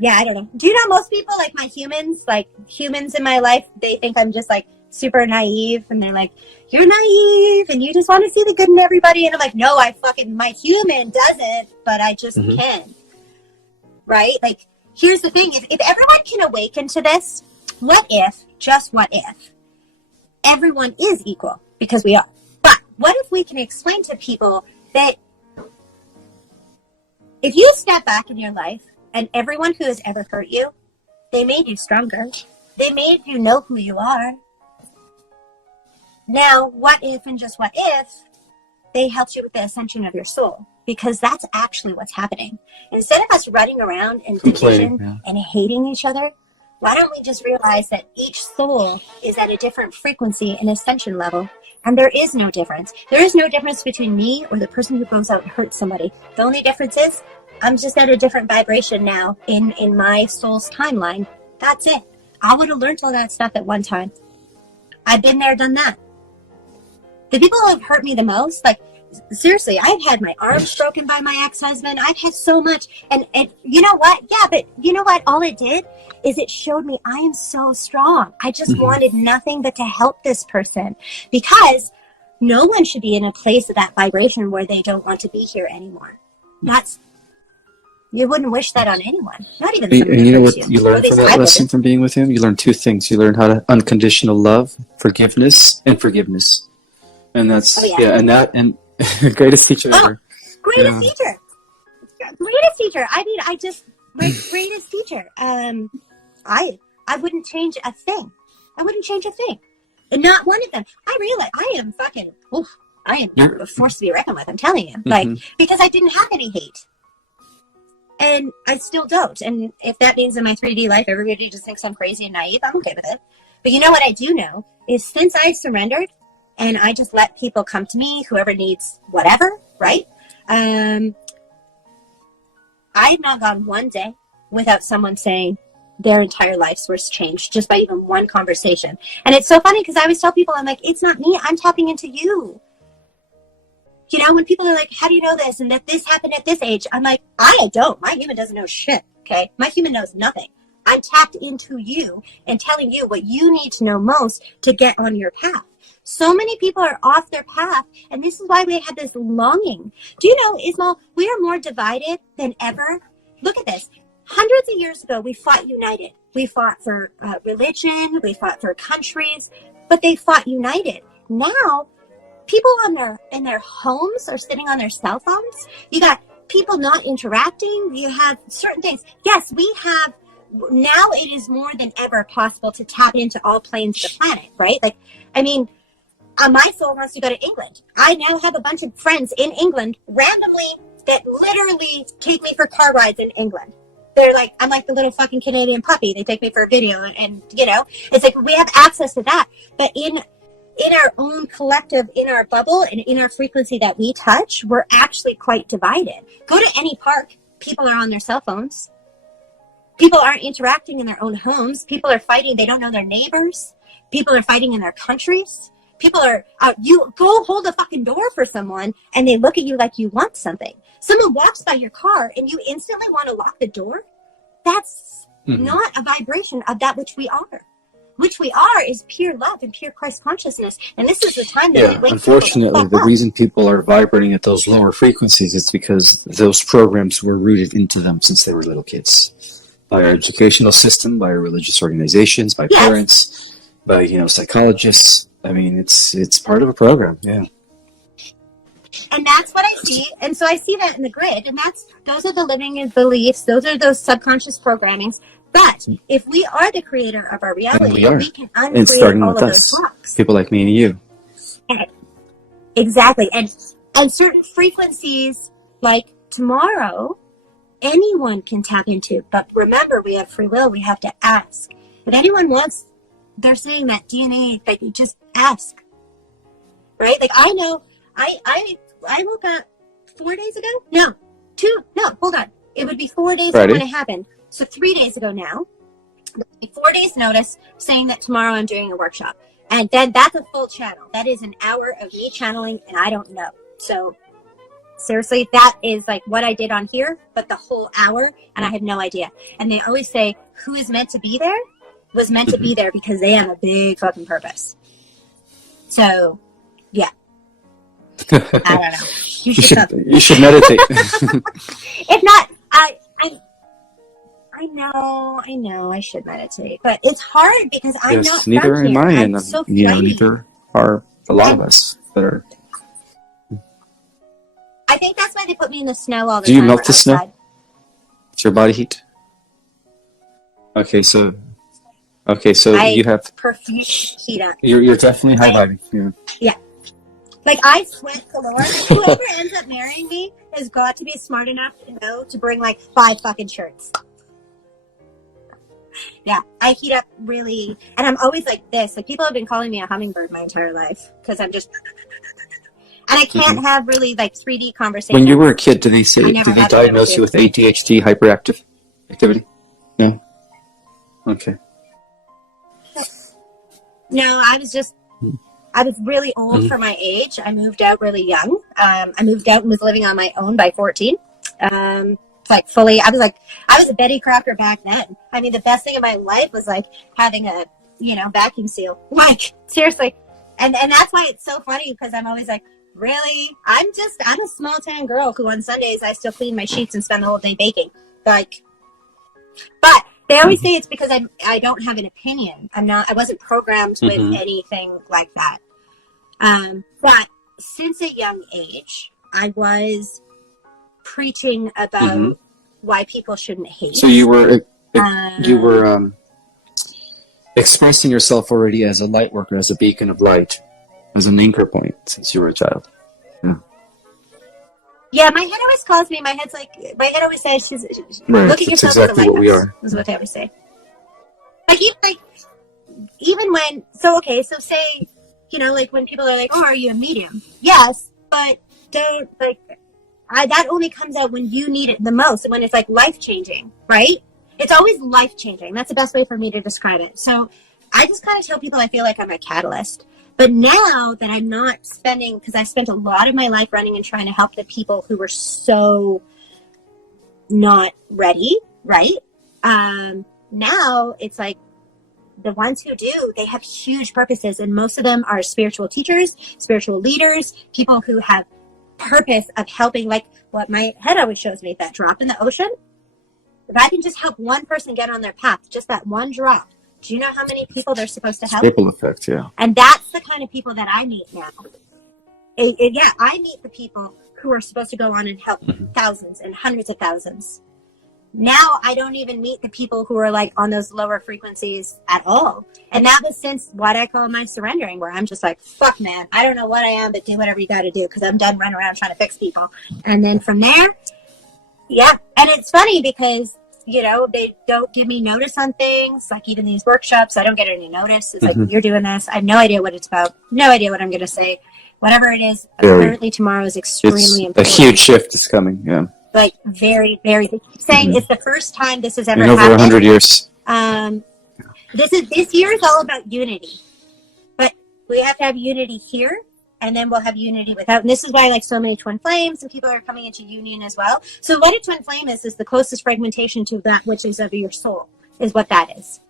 Yeah, I don't know. Do you know most people, like my humans in my life, they think I'm just like super naive. And they're like, you're naive and you just want to see the good in everybody. And I'm like, no, my human doesn't, but I just can. Right? Like, here's the thing. If everyone can awaken to this, what if everyone is equal? Because we are. But what if we can explain to people that if you step back in your life and everyone who has ever hurt you, they made you stronger. They made you know who you are. Now, what if and just what if they helped you with the ascension of your soul? Because that's actually what's happening. Instead of us running around in division and hating each other, why don't we just realize that each soul is at a different frequency and ascension level, and there is no difference. There is no difference between me or the person who goes out and hurts somebody. The only difference is I'm just at a different vibration now in my soul's timeline. That's it. I would have learned all that stuff at one time. I've been there, done that. The people who have hurt me the most, like, seriously, I've had my arms broken by my ex-husband. I've had so much. And you know what? Yeah, but you know what? All it did is it showed me I am so strong. I just wanted nothing but to help this person, because no one should be in a place of that vibration where they don't want to be here anymore. You wouldn't wish that on anyone, not even somebody. And you know what you learned from that lesson from being with him? You learned two things. You learned how to unconditional love, forgiveness, and forgiveness. And that's, and greatest teacher ever. Greatest teacher. Greatest teacher. I mean, my greatest teacher. I wouldn't change a thing. I wouldn't change a thing. And not one of them. I realize I am a force to be reckoned with, I'm telling you. Like, because I didn't have any hate. And I still don't. And if that means in my 3D life, everybody just thinks I'm crazy and naive, I'm okay with it. But you know what I do know is since I surrendered and I just let people come to me, whoever needs whatever, right? I have not gone one day without someone saying their entire lives was changed just by even one conversation. And it's so funny because I always tell people, I'm like, it's not me. I'm tapping into you. You know, when people are like, how do you know this? And that this happened at this age. I'm like, I don't. My human doesn't know shit, okay? My human knows nothing. I'm tapped into you and telling you what you need to know most to get on your path. So many people are off their path, and this is why we have this longing. Do you know, Ismael, we are more divided than ever. Look at this. Hundreds of years ago, we fought united. We fought for religion. We fought for countries, but they fought united. Now, people in their homes are sitting on their cell phones. You got people not interacting. You have certain things. Yes, we have. Now it is more than ever possible to tap into all planes of the planet, right? Like, I mean, my soul wants to go to England. I now have a bunch of friends in England randomly that literally take me for car rides in England. They're like, I'm like the little fucking Canadian puppy. They take me for a video and you know, it's like we have access to that. But in our own collective, in our bubble and in our frequency that we touch, we're actually quite divided. Go to any park, people are on their cell phones. People aren't interacting in their own homes. People are fighting. They don't know their neighbors. People are fighting in their countries. People are out. You go hold a fucking door for someone and they look at you like you want something. Someone walks by your car and you instantly want to lock the door. That's not a vibration of that which we are. Which we are is pure love and pure Christ consciousness. And this is the time that we wake unfortunately, the reason people are vibrating at those lower frequencies is because those programs were rooted into them since they were little kids. By our educational system, by our religious organizations, by parents, by, psychologists. I mean, it's part of a program, yeah. And that's what I see. And so I see that in the grid. And those are the limiting beliefs. Those are those subconscious programmings. But if we are the creator of our reality, we can uncreate all of those blocks. People like me and you. Exactly. And certain frequencies, like tomorrow, anyone can tap into. But remember, we have free will. We have to ask. If anyone wants, they're saying that DNA, like, you just ask. Right? Like, I know, I woke up 4 days ago? No, hold on. It would be 4 days ago when it happened. So 3 days ago now, 4 days notice saying that tomorrow I'm doing a workshop. And then that's a full channel. That is an hour of me channeling and I don't know. So seriously, that is like what I did on here, but the whole hour and I had no idea. And they always say, who is meant to be there was meant to be there because they have a big fucking purpose. So, yeah. I don't know. You should meditate. If not, I know I should meditate, but it's hard because I'm not neither from am here. I, I'm and so neither are a lot of us that are. I think that's why they put me in the snow all the time. Do you melt the outside. snow? It's your body heat. Okay, so you have perfect heat up. You're definitely high vibing. Yeah. Like, I sweat galore. Like, whoever ends up marrying me has got to be smart enough to know to bring, like, 5 fucking shirts. Yeah, I heat up really, and I'm always like this. Like, people have been calling me a hummingbird my entire life because I'm just, and I can't have really, like, 3D conversations. When you were a kid, did they diagnose you with ADHD hyperactive activity? No? Okay. No, I was really old for my age. I moved out really young. I moved out and was living on my own by 14. Like fully, I was a Betty Crocker back then. I mean, the best thing in my life was like having a, vacuum seal. Like, seriously. And that's why it's so funny because I'm always like, really? I'm a small town girl who on Sundays I still clean my sheets and spend the whole day baking. Like, but they always say it's because I don't have an opinion. I wasn't programmed with anything like that. But since a young age, I was preaching about why people shouldn't hate. So you were expressing yourself already as a light worker, as a beacon of light, as an anchor point since you were a child. Yeah, my head always calls me. My head always says, "She's right. Look at yourself exactly as a lighthouse." What we are. Is what they always say. Even when say, like when people are like, "Oh, are you a medium?" Yes, but don't that only comes out when you need it the most, and when it's like life changing, right? It's always life changing. That's the best way for me to describe it. So I just kind of tell people I feel like I'm a catalyst. But now that I'm not spending, because I spent a lot of my life running and trying to help the people who were so not ready, right? Now it's like the ones who do, they have huge purposes, and most of them are spiritual teachers, spiritual leaders, people who have purpose of helping, like what my head always shows me, that drop in the ocean. If I can just help one person get on their path, just that one drop, do you know how many people they're supposed to help? Ripple effect, yeah. And that's the kind of people that I meet now. I meet the people who are supposed to go on and help thousands and hundreds of thousands. Now I don't even meet the people who are like on those lower frequencies at all. And that was since what I call my surrendering, where I'm just like, fuck man, I don't know what I am, but do whatever you got to do because I'm done running around trying to fix people. And then from there, yeah. And it's funny because, they don't give me notice on things, like even these workshops, I don't get any notice. It's like, you're doing this. I have no idea what it's about. No idea what I'm going to say. Whatever it is, apparently tomorrow is extremely important. A huge shift is coming, yeah. Like very, very, they keep saying it's the first time this has ever in over happened. 100 years. This year is all about unity. But we have to have unity here, and then we'll have unity without. And this is why, like, so many twin flames and people are coming into union as well. So what a twin flame is the closest fragmentation to that which is of your soul, is what that is.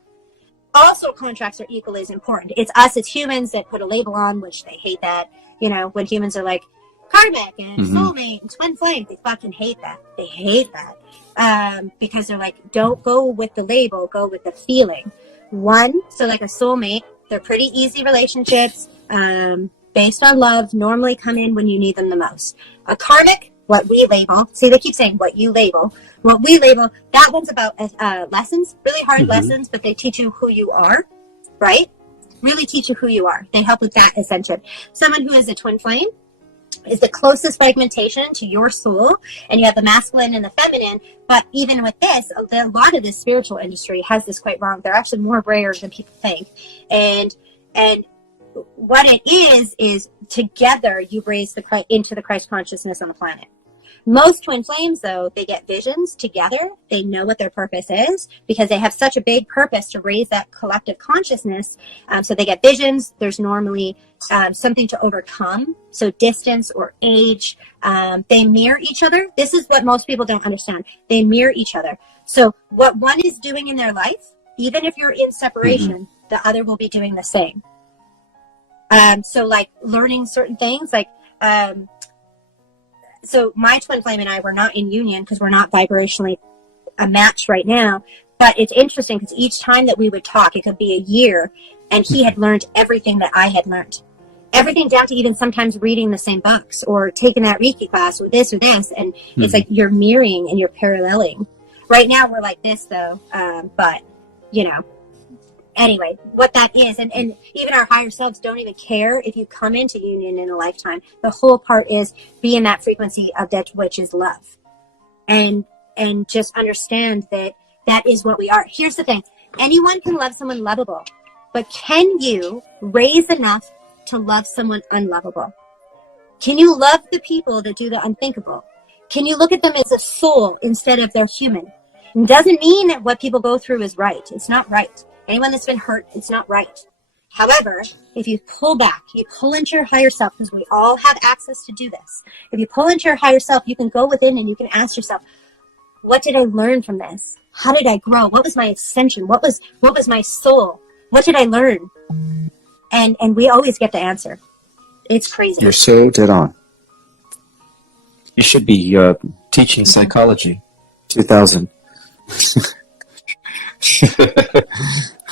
Also, contracts are equally as important. It's us as humans that put a label on, which they hate that. You know, when humans are like karmic and soulmate and twin flame, they fucking hate that. They hate that. Because they're like, don't go with the label, go with the feeling. One, so like a soulmate, they're pretty easy relationships, based on love, normally come in when you need them the most. A karmic, what we label, see, they keep saying what you label. What we label, that one's about lessons, really hard lessons, but they teach you who you are, right? Really teach you who you are. They help with that ascension. Someone who is a twin flame is the closest fragmentation to your soul, and you have the masculine and the feminine. But even with this, a lot of the spiritual industry has this quite wrong. They're actually more rare than people think. And what it is together you raise into the Christ consciousness on the planet. Most twin flames, though, they get visions together. They know what their purpose is because they have such a big purpose to raise that collective consciousness. So they get visions. There's normally something to overcome. So distance or age. They mirror each other. This is what most people don't understand. They mirror each other. So what one is doing in their life, even if you're in separation, the other will be doing the same. So like learning certain things, like, so my twin flame and I were not in union because we're not vibrationally a match right now. But it's interesting because each time that we would talk, it could be a year, and he had learned everything that I had learned. Everything down to even sometimes reading the same books or taking that Reiki class or this. And it's like you're mirroring and you're paralleling. Right now we're like this though, but you know. Anyway, what that is, and even our higher selves don't even care if you come into union in a lifetime. The whole part is be in that frequency of that which is love. And just understand that is what we are. Here's the thing. Anyone can love someone lovable, but can you raise enough to love someone unlovable? Can you love the people that do the unthinkable? Can you look at them as a soul instead of their human? It doesn't mean that what people go through is right. It's not right. Anyone that's been hurt, it's not right. However, if you pull back, you pull into your higher self, because we all have access to do this. If you pull into your higher self, you can go within and you can ask yourself, what did I learn from this? How did I grow? What was my ascension? What was my soul? What did I learn? And we always get the answer. It's crazy. You're so dead on. You should be teaching psychology. 2000.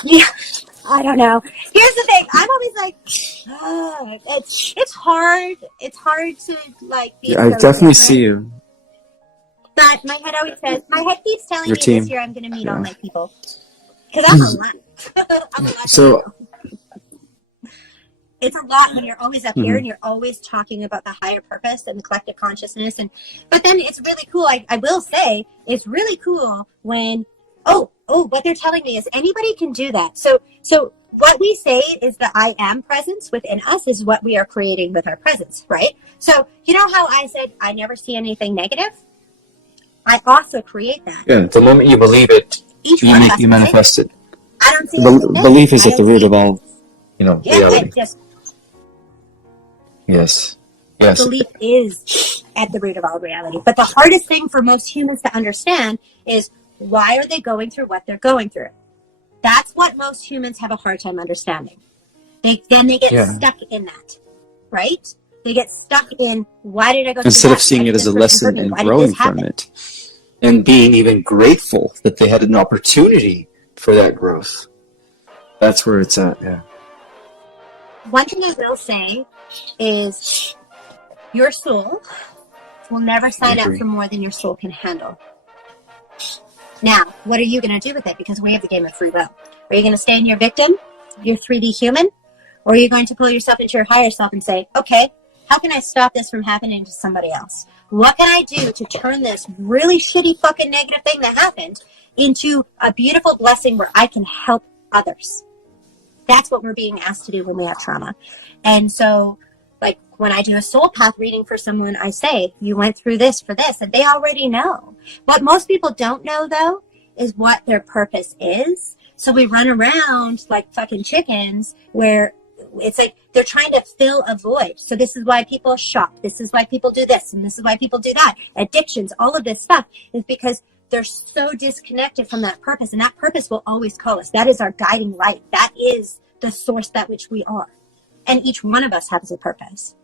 Yeah, I don't know. Here's the thing. I'm always like, it's hard. It's hard to like be. Yeah, I definitely see you. But my head always says, my head keeps telling me team. This year I'm going to meet all my people. Because I'm a lot. I'm a lot. So it's a lot when you're always up here and you're always talking about the higher purpose and the collective consciousness. But then it's really cool. I will say it's really cool when, what they're telling me is anybody can do that. So what we say is the I am presence within us is what we are creating with our presence, right? So you know how I said I never see anything negative? I also create that. yeah, the moment you believe it, you manifest it. I don't see belief is at the root of all, reality. Yes. Belief is at the root of all reality. But the hardest thing for most humans to understand is why are they going through what they're going through? That's what most humans have a hard time understanding. They get stuck in that, right? They get stuck in why did I go through instead that? of seeing it as a lesson and growing from it, and being even grateful that they had an opportunity for that growth. That's where it's at. Yeah. One thing I will say is your soul will never sign up for more than your soul can handle. Now, what are you going to do with it? Because we have the game of free will. Are you going to stay in your victim, your 3D human? Or are you going to pull yourself into your higher self and say, okay, how can I stop this from happening to somebody else? What can I do to turn this really shitty fucking negative thing that happened into a beautiful blessing where I can help others? That's what we're being asked to do when we have trauma. And so, like, when I do a soul path reading for someone, I say, you went through this for this, and they already know. What most people don't know, though, is what their purpose is. So we run around like fucking chickens where it's like they're trying to fill a void. So this is why people shop. This is why people do this. And this is why people do that. Addictions, all of this stuff is because they're so disconnected from that purpose. And that purpose will always call us. That is our guiding light. That is the source that which we are. And each one of us has a purpose.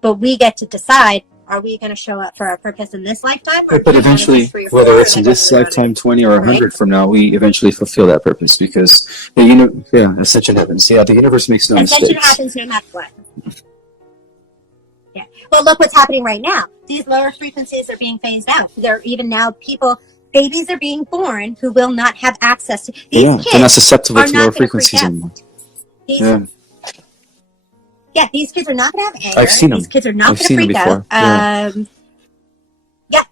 But we get to decide, are we going to show up for our purpose in this lifetime? Or but eventually, whether it's in this lifetime, 20 or 100 from now, we eventually fulfill that purpose because ascension happens. Yeah, the universe makes no mistakes. Ascension happens no matter what. Yeah. Well, look what's happening right now. These lower frequencies are being phased out. There are even now babies are being born who will not have access to these kids. They're not susceptible to lower frequencies anymore. Yeah, these kids are not going to have anger. I've seen them. These kids are not going to freak out. Yeah.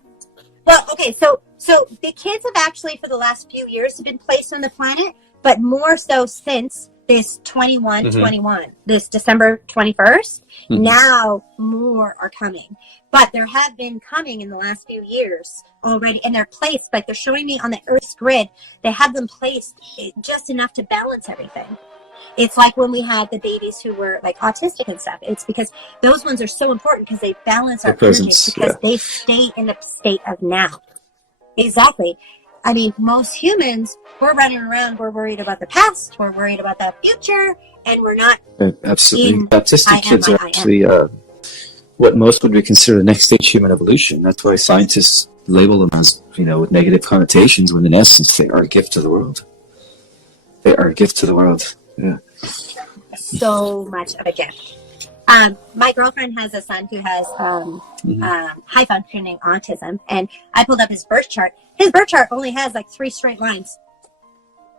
Well, okay, so the kids have actually, for the last few years, have been placed on the planet, but more so since this 21, this December 21st, now more are coming. But there have been coming in the last few years already, and they're placed, like they're showing me on the Earth's grid, they have them placed just enough to balance everything. It's like when we had the babies who were like autistic and stuff. It's because those ones are so important because they balance our presence because they stay in the state of now. Exactly. I mean, most humans, we're running around, we're worried about the past, we're worried about the future, and we're not. Absolutely. Autistic kids are actually what most would be considered the next stage human evolution. That's why scientists label them as, with negative connotations, when in essence they are a gift to the world. They are a gift to the world. Yeah. So much of a gift. My girlfriend has a son who has high functioning autism, and I pulled up his birth chart. His birth chart only has like 3 straight lines.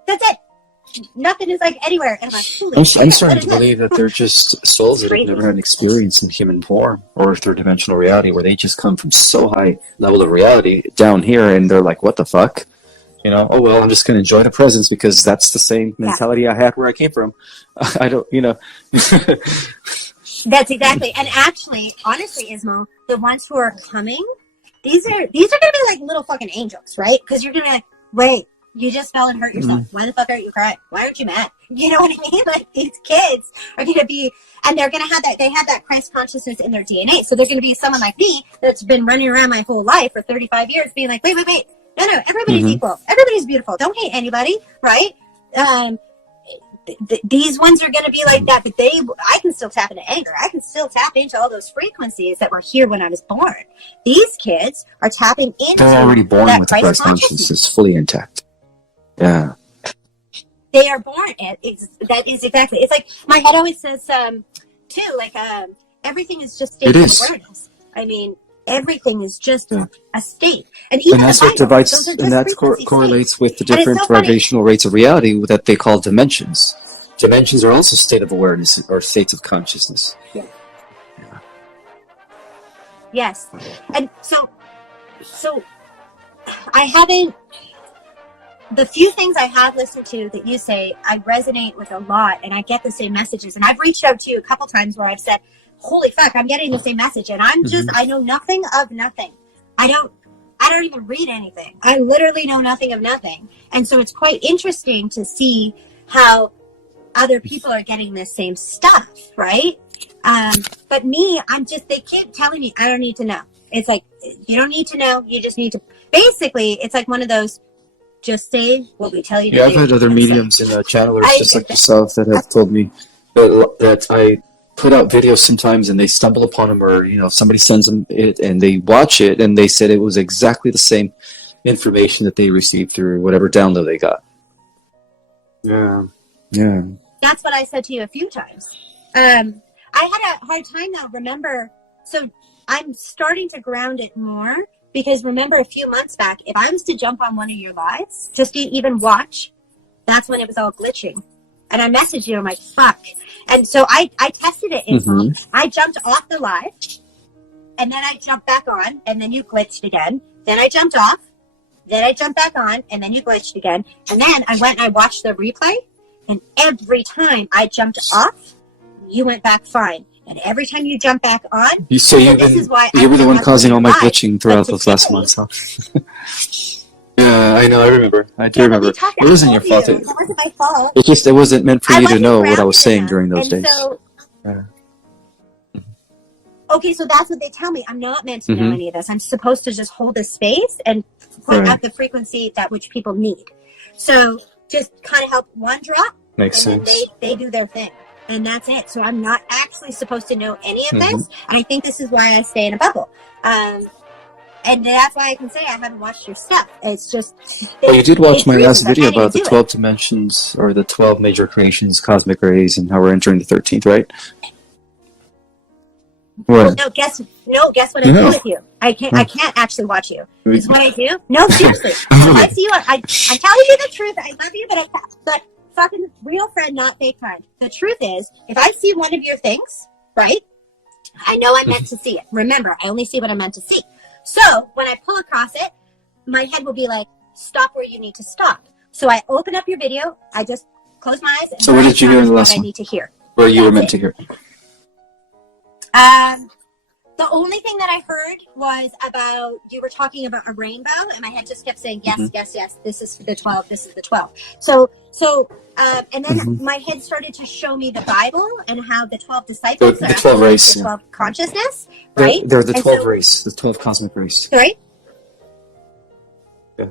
That's it. Nothing is like anywhere. And I'm like, I'm starting to believe that they're just souls that have never had an experience in human form or third dimensional reality, where they just come from so high level of reality down here, and they're like, what the fuck? Oh well, I'm just going to enjoy the presence because that's the same mentality I had where I came from. I don't, That's exactly. And actually, honestly, Ismael, the ones who are coming, these are going to be like little fucking angels, right? Because you're going to, wait, you just fell and hurt yourself. Why the fuck aren't you crying? Why aren't you mad? You know what I mean? Like, these kids are going to be, and they're going to have they have that Christ consciousness in their DNA. So they're going to be someone like me that's been running around my whole life for 35 years being like, wait. No, everybody's equal. Everybody's beautiful. Don't hate anybody, right? These ones are going to be like that, but I can still tap into anger. I can still tap into all those frequencies that were here when I was born. These kids are tapping into they're already born with the Christ consciousness fully intact. Yeah. They are born. That is exactly. It's like my head always says, too, like everything is just state of awareness. I mean, everything is just a state, and that's what divides, and that correlates with the different vibrational rates of reality that they call dimensions. Dimensions are also state of awareness or states of consciousness. Yeah. Yes, and so I haven't. The few things I have listened to that you say, I resonate with a lot, and I get the same messages. And I've reached out to you a couple times where I've said, holy fuck, I'm getting the same message, and I'm just, I know nothing of nothing. I don't even read anything. I literally know nothing of nothing. And so it's quite interesting to see how other people are getting this same stuff, right? But me, they keep telling me, I don't need to know. It's like, you don't need to know, you just need to, basically, it's like one of those, just say what we tell you to do. Yeah, I've had other mediums and channelers just like yourself that have told me that I put out videos sometimes and they stumble upon them, or if somebody sends them it and they watch it and they said it was exactly the same information that they received through whatever download they got. Yeah. That's what I said to you a few times. I had a hard time though. Remember, so I'm starting to ground it more, because remember a few months back, if I was to jump on one of your lives, just to even watch, that's when it was all glitching. And I messaged you, I'm like, fuck. And so I tested it. I jumped off the live, and then I jumped back on, and then you glitched again. Then I jumped off, then I jumped back on, and then you glitched again. And then I went and I watched the replay, and every time I jumped off, you went back fine. And every time you jump back on, you were the one causing all my glitching throughout those last months, huh? Yeah, I know. I remember. I do Yeah, but we remember. talked. It I wasn't your told you fault. it wasn't my fault. It wasn't meant for I you to wasn't know what I was grounded saying enough, during those and days. so Yeah. okay, so that's what they tell me. I'm not meant to know Mhm. any of this. I'm supposed to just hold a space and point Right. out the frequency that which people need. So just kind of help one drop, Makes and sense. then they do their thing, and that's it. So I'm not actually supposed to know any of Mhm. this, and I think this is why I stay in a bubble. And that's why I can say I haven't watched your stuff. It's just Well, you did watch it's my last reasons. I video can't even about the do it. 12 dimensions or the 12 major creations, cosmic rays, and how we're entering the 13th, right? What? No, guess what I do with you. I can't actually watch you. Is what I do. No, seriously. If I see you, I'm telling you the truth. I love you, but fucking real friend, not fake friend. The truth is, if I see one of your things, right, I know I'm meant to see it. Remember, I only see what I'm meant to see. So when I pull across it, my head will be like, stop where you need to stop. So I open up your video. I just close my eyes. And So what did you hear in the what last I one? need to hear. Where you were That's meant it. to hear? The only thing that I heard was about, you were talking about a rainbow, and my head just kept saying, yes, yes, yes, this is the 12, this is the 12. And then my head started to show me the Bible and how the 12 disciples The are 12 actually rays, the yeah. 12 consciousness, right? They're the And 12 so- rays, the 12 cosmic rays. Sorry? Yeah.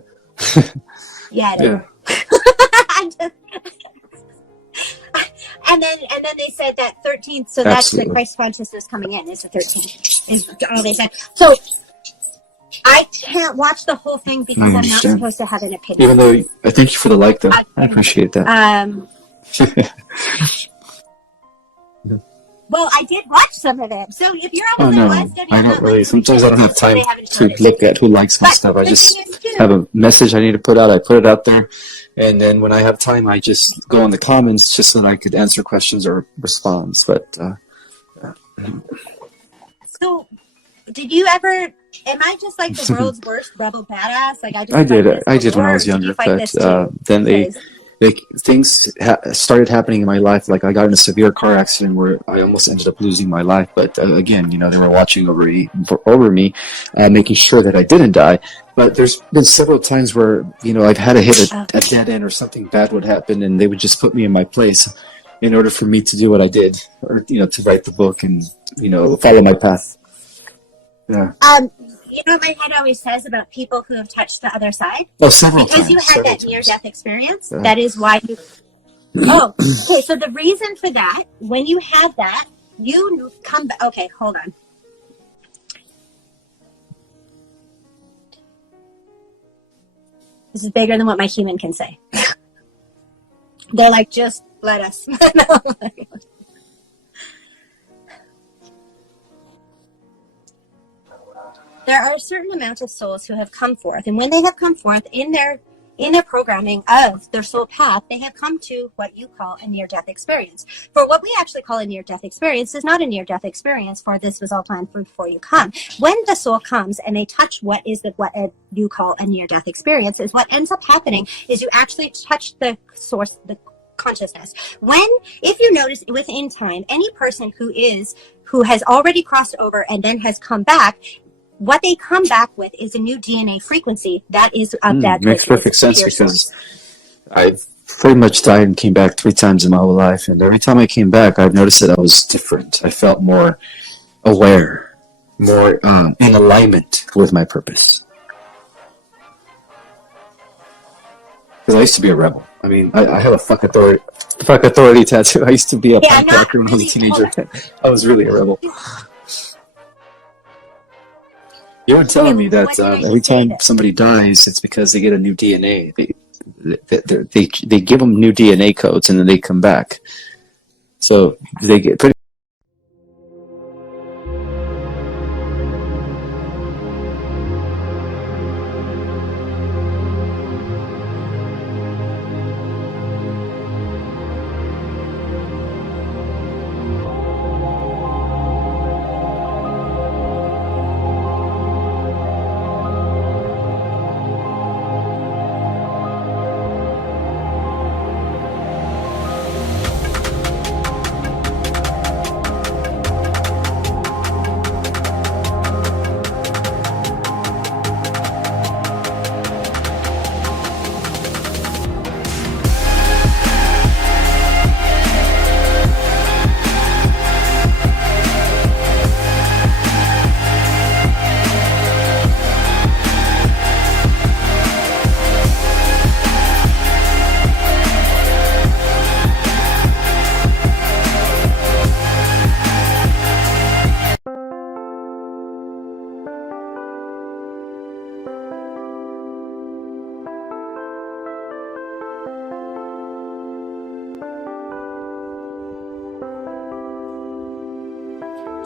Yeah. Yeah. I'm just- and then they said that 13th, so that's Absolutely. the Christ consciousness coming in, is the 13th. Is all they said. So I can't watch the whole thing because I'm not understand. supposed to have an opinion. Even though I thank you for the like, though. I appreciate that. Well, I did watch some of it. So if you're on Oh the no, West, I don't really. Sometimes I don't have time they haven't to showed it. look at who likes my But stuff. I the just thing is, too, have a message I need to put out. I put it out there, and then when I have time, I just go in the comments just so that I could answer questions or respond. But so did you ever? Am I just like the world's worst rebel badass? Like I did when I was younger. But then things started happening in my life. Like I got in a severe car accident where I almost ended up losing my life. But again, you know, they were watching over me, making sure that I didn't die. But there's been several times where, you know, I've had to hit a dead end or something bad would happen, and they would just put me in my place in order for me to do what I did, or, you know, to write the book and, you know, follow my path. Yeah. You know what my head always says about people who have touched the other side? Oh, several times. Because you had that near-death experience. That is why you... Oh, okay, so the reason for that, when you have that, you come back... Okay, hold on. This is bigger than what my human can say. They're like, just let us... There are a certain amount of souls who have come forth, and when they have come forth in their programming of their soul path, they have come to what you call a near-death experience. For what we actually call a near-death experience is not a near-death experience, for this was all planned for before you come. When the soul comes and they touch what you call a near-death experience, is what ends up happening is you actually touch the source, the consciousness. If you notice within time, any person who has already crossed over and then has come back, what they come back with is a new DNA frequency that is of that. Makes perfect sense because I've pretty much died and came back 3 times in my whole life, and every time I came back, I've noticed that I was different. I felt more aware, more in alignment with my purpose. Because I used to be a rebel. I mean, I have a fuck authority tattoo. I used to be a punk rocker when I was a teenager. I was really a rebel. You were telling me that every time somebody dies, it's because they get a new DNA. They give them new DNA codes, and then they come back. So they get pretty.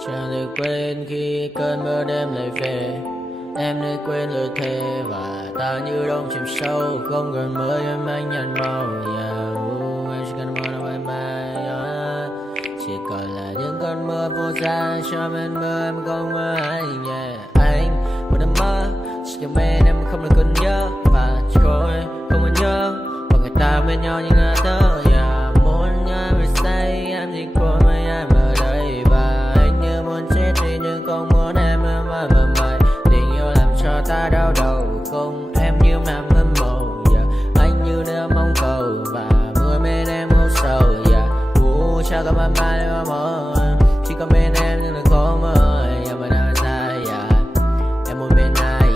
Chẳng thể quên khi cơn mưa đêm lại về. Em đã quên lời thề và ta như đông chìm sâu. Không còn mơ em anh nhận màu. Em chỉ cần mơ đâu em ai. Chỉ còn là những cơn mưa vô giá. Cho bên mơ em không mơ anh. Anh vẫn đang mơ. Chỉ cần bên em không được cần nhớ. Và chỉ có em không còn nhớ. Và người ta bên nhau như ngã thơ. Muốn nhớ về say em chỉ có mấy em ở đây. Và anh như muốn chết đi nhưng không muốn em mãi mãi. Tình yêu làm cho ta đau đầu. Không em như nằm hâm mộ. Anh như đang mong cầu. Và mưa bên em hôn sầu. Chắc có mãi mãi em mơ. Chỉ có bên em nhưng đừng có mơ. Em vẫn đang dài. Em muốn bên ai.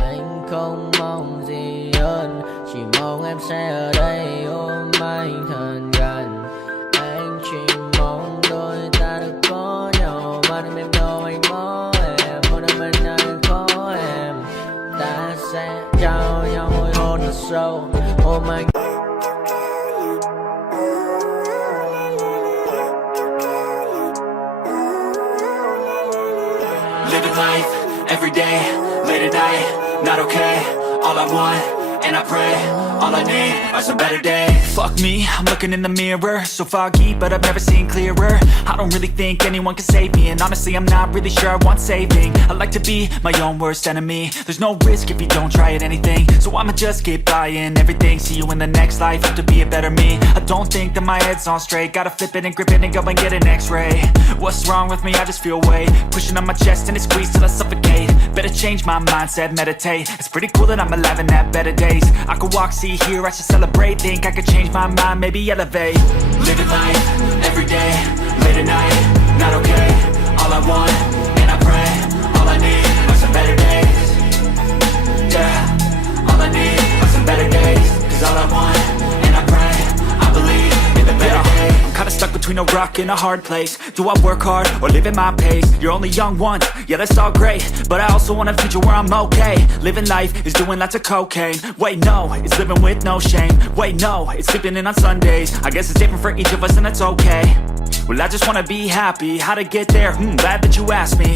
Anh không mong gì hơn. Chỉ mong em sẽ ở đây ôm anh thật gần. Anh chỉ mong đôi ta được có nhau. Mà đừng em đâu anh có em. Muốn em bên anh có em. Ta sẽ trao nhau môi hôn thật sâu. Ôm anh. Living life, every day, late at night, not okay. All I want, and I pray, all I need are some better days. Fuck me, I'm looking in the mirror. So foggy, but I've never seen clearer. I don't really think anyone can save me. And honestly, I'm not really sure I want saving. I like to be my own worst enemy. There's no risk if you don't try at anything. So I'ma just keep buying everything. See you in the next life, have to be a better me. I don't think that my head's on straight. Gotta flip it and grip it and go and get an x-ray. What's wrong with me? I just feel weight pushing on my chest and it squeezes till I suffocate. Better change my mindset, meditate. It's pretty cool that I'm alive and have better days. I could walk, see, hear, I should celebrate. Think I could change my mind, maybe elevate. Living life, every day, late at night, not okay. All I want, and I pray, all I need are some better days. Yeah, all I need are some better days. Cause all I want, and I pray, I believe in the better days. I'm kinda stuck between a rock and a hard place. Do I work hard or live at my pace? You're only young once, yeah that's all great. But I also want a future where I'm okay. Living life is doing lots of cocaine. Wait no, it's living with no shame. Wait no, it's sleeping in on Sundays. I guess it's different for each of us and that's okay. Well I just wanna be happy. How to get there? Glad that you asked me.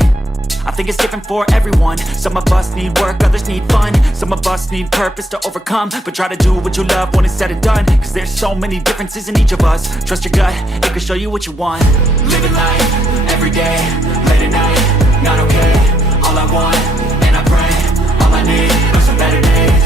I think it's different for everyone. Some of us need work, others need fun. Some of us need purpose to overcome. But try to do what you love when it's said and done. Cause there's so many differences in each of us. Trust your gut, it can show you what you want. Living life, every day, late at night, not okay. All I want, and I pray, all I need are some better days.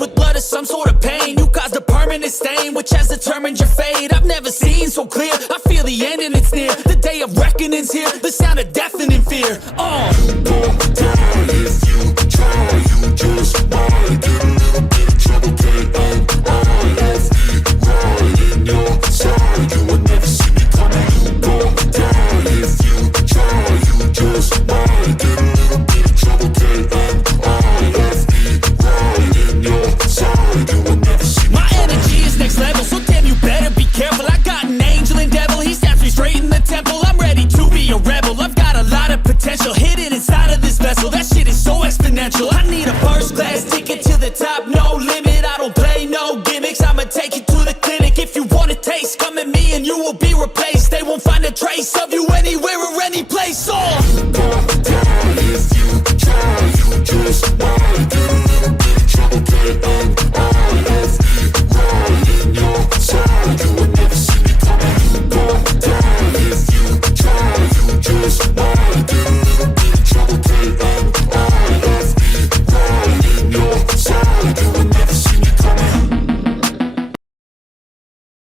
with blood or some sort of pain. You caused a permanent stain, which has determined your fate. I've never seen so clear, I feel the end and it's near. The day of reckoning's here, the sound of deafening fear. You don't die if you try, you just might get a little bit of trouble, K-A-I-F-E, right in your side. You would never see me coming. You don't die if you try, you just might get a little bit of trouble, K-A-I-F-E, right in your side. You would never see me coming. My energy is next level, so damn you better be careful. I got an angel and devil, he snaps me straight in the temple. I'm ready to be a rebel, I've got a lot of potential hidden inside of this vessel. That shit is so exponential. I need a first class ticket to the top, no